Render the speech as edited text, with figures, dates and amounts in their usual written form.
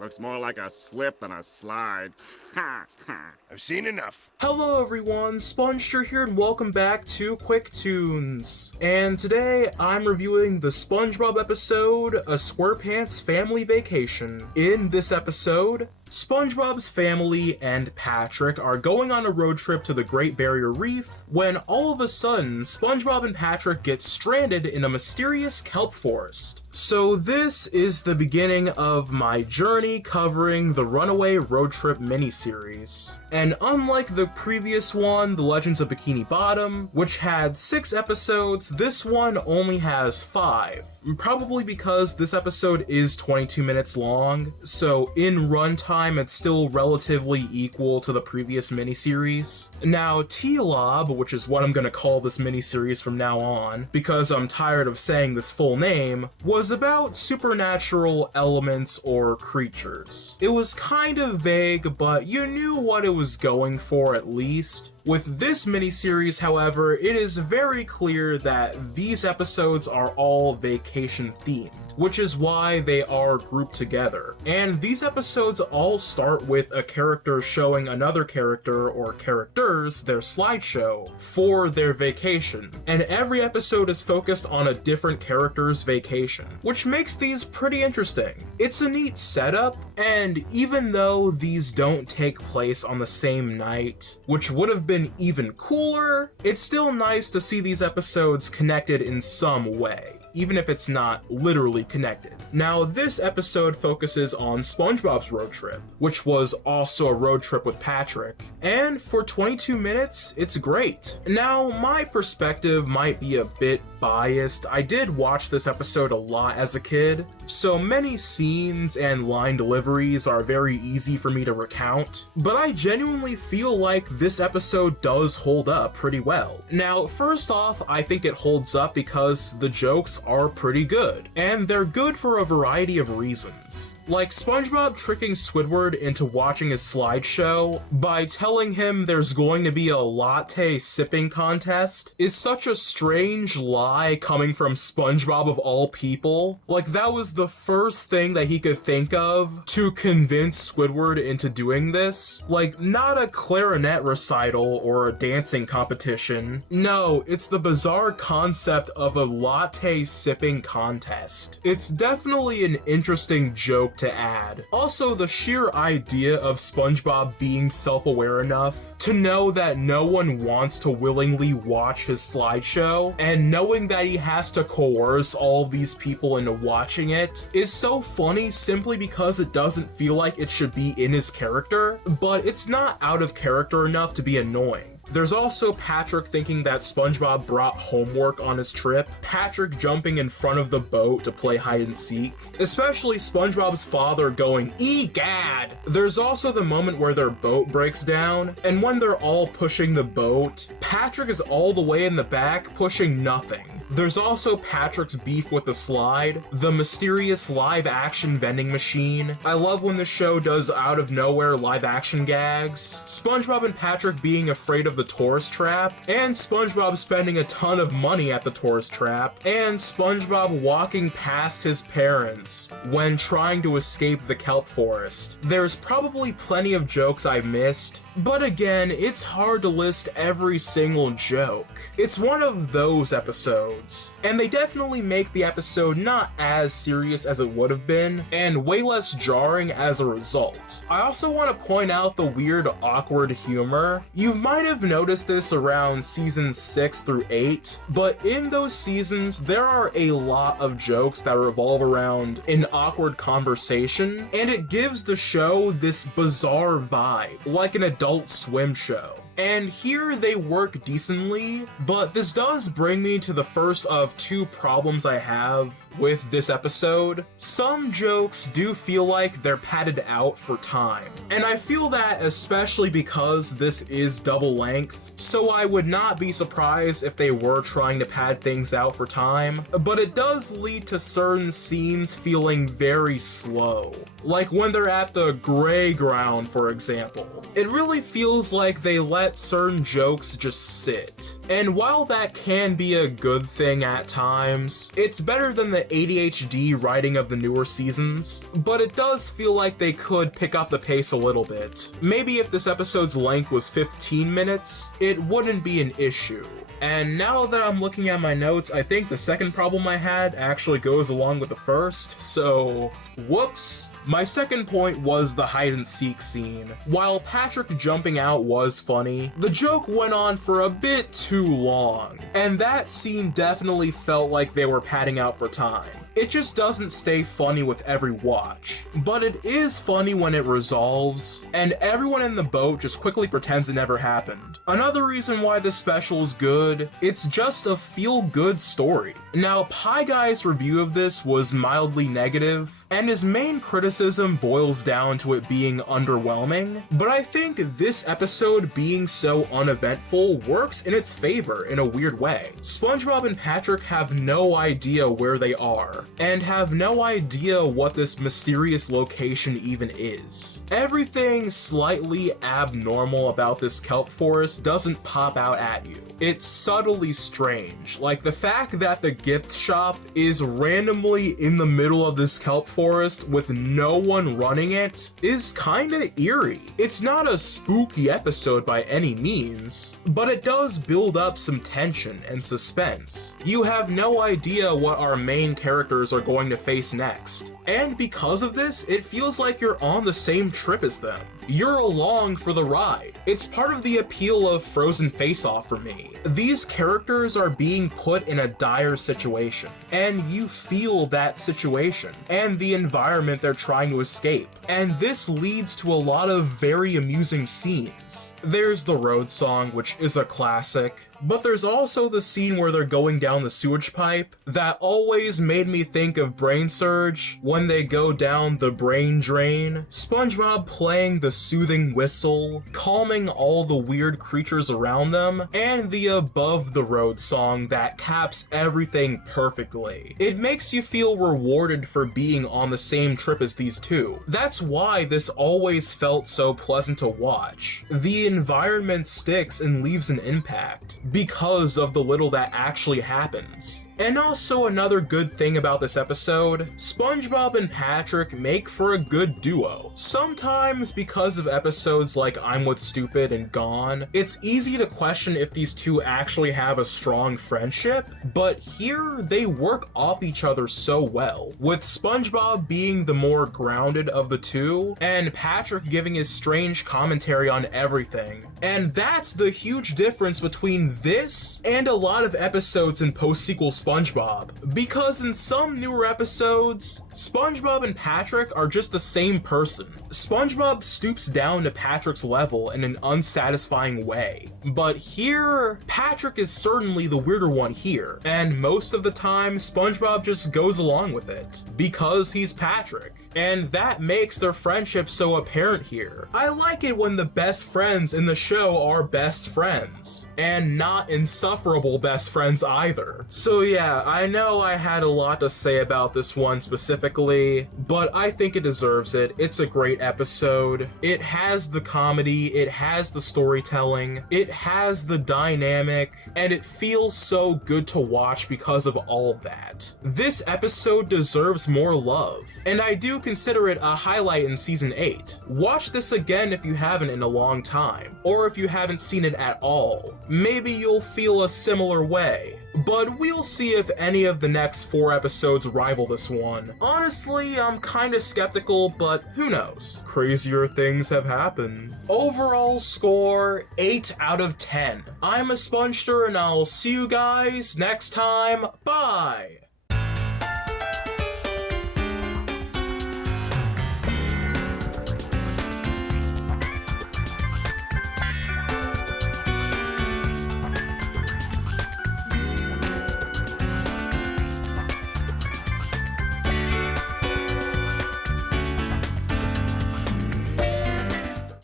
Looks more like a slip than a slide. Ha ha. I've seen enough. Hello everyone, SpongeStur here and welcome back to QUICKTOONS. And today I'm reviewing the SpongeBob episode, A SquarePants Family Vacation. In this episode, SpongeBob's family and Patrick are going on a road trip to the Great Barrier Reef when all of a sudden SpongeBob and Patrick get stranded in a mysterious kelp forest. So this is the beginning of my journey covering the Runaway Road Trip miniseries. And unlike the previous one, The Legends of Bikini Bottom, which had 6 episodes, this one only has 5. Probably because this episode is 22 minutes long, so in runtime it's still relatively equal to the previous miniseries. Now, T-Lob, which is what I'm gonna call this miniseries from now on, because I'm tired of saying this full name, was about supernatural elements or creatures. It was kind of vague, but you knew what it was going for at least. With this miniseries, however, it is very clear that these episodes are all vacation themed, which is why they are grouped together. And these episodes all start with a character showing another character or characters their slideshow for their vacation. And every episode is focused on a different character's vacation, which makes these pretty interesting. It's a neat setup, and even though these don't take place on the same night, which would have been even cooler, it's still nice to see these episodes connected in some way, even if it's not literally connected. Now, this episode focuses on SpongeBob's road trip, which was also a road trip with Patrick, and for 22 minutes, it's great. Now, my perspective might be a bit biased. I did watch this episode a lot as a kid, so many scenes and line deliveries are very easy for me to recount, but I genuinely feel like this episode does hold up pretty well. Now, first off, I think it holds up because the jokes are pretty good, and they're good for a variety of reasons. Like SpongeBob tricking Squidward into watching his slideshow by telling him there's going to be a latte sipping contest is such a strange lie coming from SpongeBob of all people. Like, that was the first thing that he could think of to convince Squidward into doing this. Like, not a clarinet recital or a dancing competition. No, it's the bizarre concept of a latte sipping contest. It's definitely an interesting joke to add. Also, the sheer idea of SpongeBob being self-aware enough to know that no one wants to willingly watch his slideshow, and knowing that he has to coerce all these people into watching it is so funny simply because it doesn't feel like it should be in his character, but it's not out of character enough to be annoying. There's also Patrick thinking that SpongeBob brought homework on his trip, Patrick jumping in front of the boat to play hide and seek, especially SpongeBob's father going, "Egad!" There's also the moment where their boat breaks down, and when they're all pushing the boat, Patrick is all the way in the back pushing nothing. There's also Patrick's beef with the slide, the mysterious live-action vending machine. I love when the show does out-of-nowhere live-action gags, SpongeBob and Patrick being afraid of the tourist trap, and SpongeBob spending a ton of money at the tourist trap, and SpongeBob walking past his parents when trying to escape the kelp forest. There's probably plenty of jokes I missed, but again, it's hard to list every single joke. It's one of those episodes, and they definitely make the episode not as serious as it would have been, and way less jarring as a result. I also want to point out the weird, awkward humor. You might have noticed this around seasons 6 through 8, but in those seasons, there are a lot of jokes that revolve around an awkward conversation, and it gives the show this bizarre vibe, like an Adult Swim show. And here they work decently, but this does bring me to the first of 2 problems I have with this episode. Some jokes do feel like they're padded out for time, and I feel that especially because this is double length, so I would not be surprised if they were trying to pad things out for time, but it does lead to certain scenes feeling very slow. Like when they're at the gray ground, for example. It really feels like they let certain jokes just sit. And while that can be a good thing at times, it's better than the ADHD writing of the newer seasons, but it does feel like they could pick up the pace a little bit. Maybe if this episode's length was 15 minutes, it wouldn't be an issue. And now that I'm looking at my notes, I think the second problem I had actually goes along with the first, so whoops. My second point was the hide and seek scene. While Patrick jumping out was funny, the joke went on for a bit too long, and that scene definitely felt like they were padding out for time. It just doesn't stay funny with every watch, but it is funny when it resolves, and everyone in the boat just quickly pretends it never happened. Another reason why this special is good, it's just a feel-good story. Now, Pie Guy's review of this was mildly negative, and his main criticism boils down to it being underwhelming, but I think this episode being so uneventful works in its favor in a weird way. SpongeBob and Patrick have no idea where they are, and have no idea what this mysterious location even is. Everything slightly abnormal about this kelp forest doesn't pop out at you. It's subtly strange, like the fact that the gift shop is randomly in the middle of this kelp forest with no one running it is kinda eerie. It's not a spooky episode by any means, but it does build up some tension and suspense. You have no idea what our main characters are going to face next, and because of this, it feels like you're on the same trip as them. You're along for the ride. It's part of the appeal of Frozen Face-Off for me. These characters are being put in a dire situation, and you feel that situation and the environment they're trying to escape, and this leads to a lot of very amusing scenes. There's the road song, which is a classic, but there's also the scene where they're going down the sewage pipe that always made me think of Brain Surge when they go down the brain drain. SpongeBob playing the soothing whistle, calming all the weird creatures around them, and the Above the Road song that caps everything perfectly. It makes you feel rewarded for being on the same trip as these two. That's why this always felt so pleasant to watch. The environment sticks and leaves an impact because of the little that actually happens. And also another good thing about this episode, SpongeBob and Patrick make for a good duo. Sometimes because of episodes like I'm What's Stupid and Gone, it's easy to question if these two actually have a strong friendship, but here they work off each other so well, with SpongeBob being the more grounded of the two, and Patrick giving his strange commentary on everything. And that's the huge difference between this and a lot of episodes in post-sequel SpongeBob, because in some newer episodes, SpongeBob and Patrick are just the same person. SpongeBob stoops down to Patrick's level in an unsatisfying way, but here, Patrick is certainly the weirder one here, and most of the time, SpongeBob just goes along with it, because he's Patrick, and that makes their friendship so apparent here. I like it when the best friends in the show are best friends, and not insufferable best friends either. So yeah, I know I had a lot to say about this one specifically, but I think it deserves it. It's a great episode. It has the comedy, it has the storytelling, it has the dynamic, and it feels so good to watch because of all of that. This episode deserves more love, and I do consider it a highlight in season 8. Watch this again if you haven't in a long time, or if you haven't seen it at all. Maybe you'll feel a similar way. But we'll see if any of the next 4 episodes rival this one. Honestly, I'm kinda skeptical, but who knows? Crazier things have happened. Overall score, 8 out of 10. I'm a Spongestur, and I'll see you guys next time. Bye!